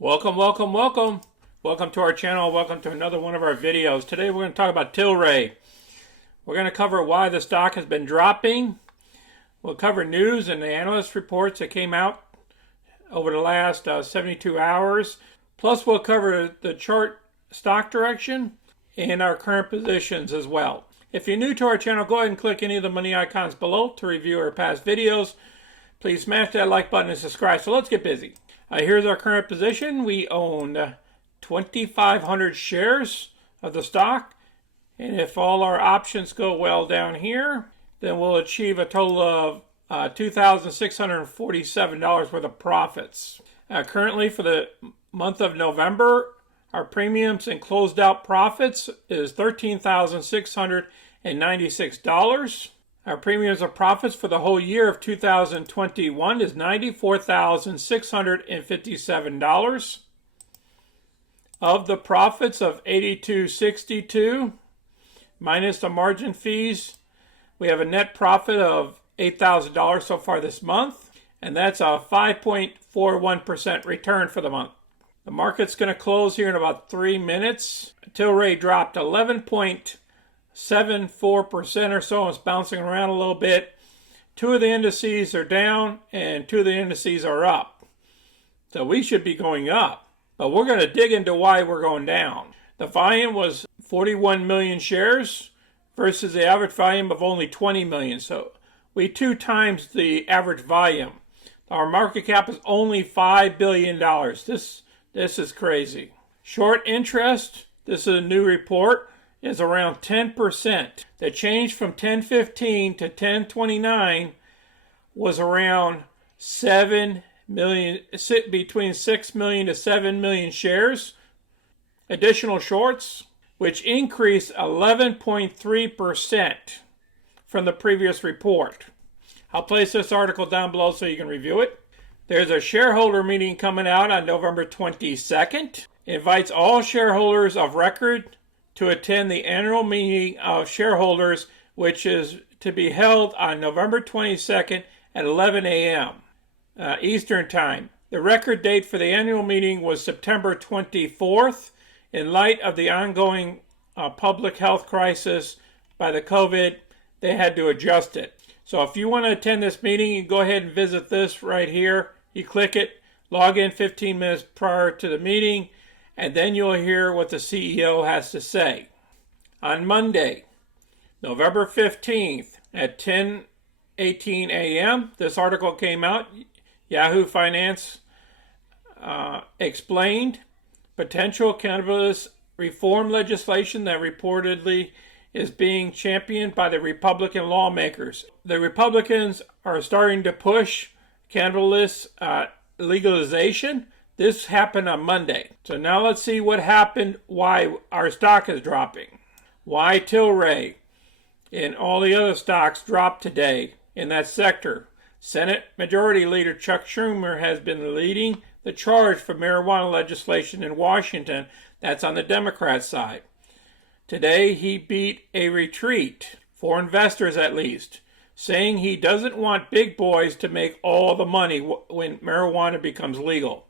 Welcome, welcome, welcome. Welcome to our channel. Welcome to another one of our videos. Today we're going to talk about Tilray. We're going to cover why the stock has been dropping. We'll cover news and the analyst reports that came out over the last 72 hours. Plus we'll cover the chart stock direction and our current positions as well. If you're new to our channel, go ahead and click any of the money icons below to review our past videos. Please smash that like button and subscribe. So let's get busy. Here's our current position. We own 2,500 shares of the stock. And if all our options go well down here, then we'll achieve a total of $2,647 worth of profits. Currently for the month of November, our premiums and closed out profits is $13,696. Our premiums and profits for the whole year of 2021 is $94,657. Of the profits of $82.62 minus the margin fees, we have a net profit of $8,000 so far this month, and that's a 5.41% return for the month. The market's going to close here in about 3 minutes. Tilray dropped 11.74% or so. It's bouncing around a little bit. Two of the indices are down and two of the indices are up. So we should be going up. But we're going to dig into why we're going down. The volume was 41 million shares versus the average volume of only 20 million. So we 2 times the average volume. Our market cap is only $5 billion. This is crazy. Short interest, this is a new report, is around 10%. The change from 10.15 to 10.29 was around 7 million, between 6 million to 7 million shares. Additional shorts, which increased 11.3% from the previous report. I'll place this article down below so you can review it. There's a shareholder meeting coming out on November 22nd. It invites all shareholders of record to attend the annual meeting of shareholders, which is to be held on November 22nd at 11 a.m. Eastern Time. The record date for the annual meeting was September 24th. In light of the ongoing public health crisis by the COVID, they had to adjust it. So if you want to attend this meeting, you go ahead and visit this right here. You click it, log in 15 minutes prior to the meeting, and then you'll hear what the CEO has to say. On Monday, November 15th at 10:18 a.m., this article came out. Yahoo Finance explained potential cannabis reform legislation that reportedly is being championed by the Republican lawmakers. The Republicans are starting to push cannabis legalization. This happened on Monday. So now let's see what happened, why our stock is dropping. Why Tilray and all the other stocks dropped today in that sector. Senate Majority Leader Chuck Schumer has been leading the charge for marijuana legislation in Washington. That's on the Democrat side. Today he beat a retreat, for investors at least, saying he doesn't want big boys to make all the money when marijuana becomes legal.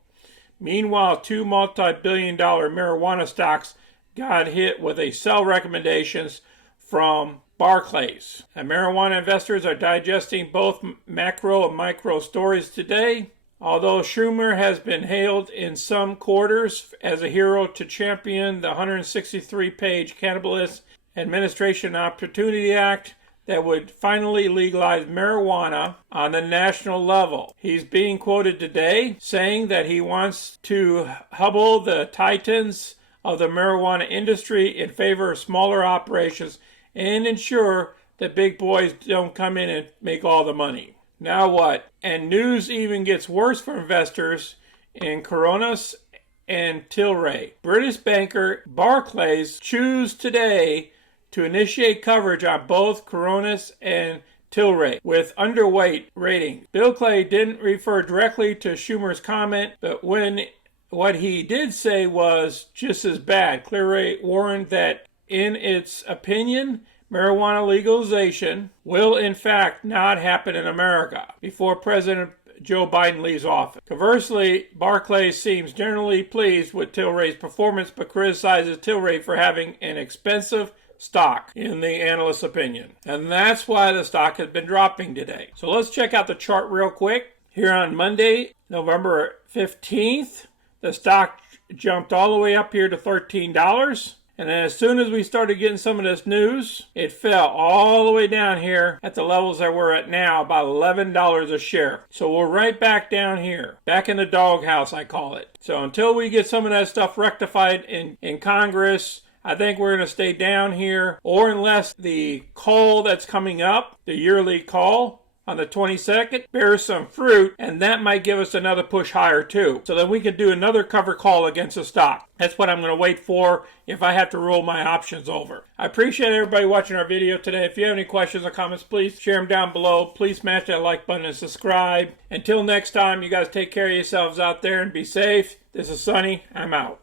Meanwhile, 2 multi-billion-dollar marijuana stocks got hit with a sell recommendations from Barclays. And marijuana investors are digesting both macro and micro stories today. Although Schumer has been hailed in some quarters as a hero to champion the 163-page Cannabis Administration Opportunity Act that would finally legalize marijuana on the national level. He's being quoted today saying that he wants to hobble the titans of the marijuana industry in favor of smaller operations and ensure that big boys don't come in and make all the money. Now what? And news even gets worse for investors in Coronas and Tilray. British banker Barclays choose today to initiate coverage on both Coronas and Tilray with underweight ratings. Bill Clay didn't refer directly to Schumer's comment, but what he did say was just as bad. Tilray warned that in its opinion, marijuana legalization will in fact not happen in America. Before President Joe Biden leaves office. Conversely, Barclays seems generally pleased with Tilray's performance but criticizes Tilray for having an expensive stock, in the analyst's opinion. And that's why the stock has been dropping today. So let's check out the chart real quick. Here on Monday, November 15th, the stock jumped all the way up here to $13. And then as soon as we started getting some of this news, it fell all the way down here at the levels that we're at now, about $11 a share. So we're right back down here, back in the doghouse, I call it. So until we get some of that stuff rectified in Congress, I think we're going to stay down here, or unless the call that's coming up, the yearly call on the 22nd, bears some fruit, and that might give us another push higher too. So then we can do another cover call against the stock. That's what I'm going to wait for if I have to roll my options over. I appreciate everybody watching our video today. If you have any questions or comments, please share them down below. Please smash that like button and subscribe. Until next time, you guys take care of yourselves out there and be safe. This is Sonny. I'm out.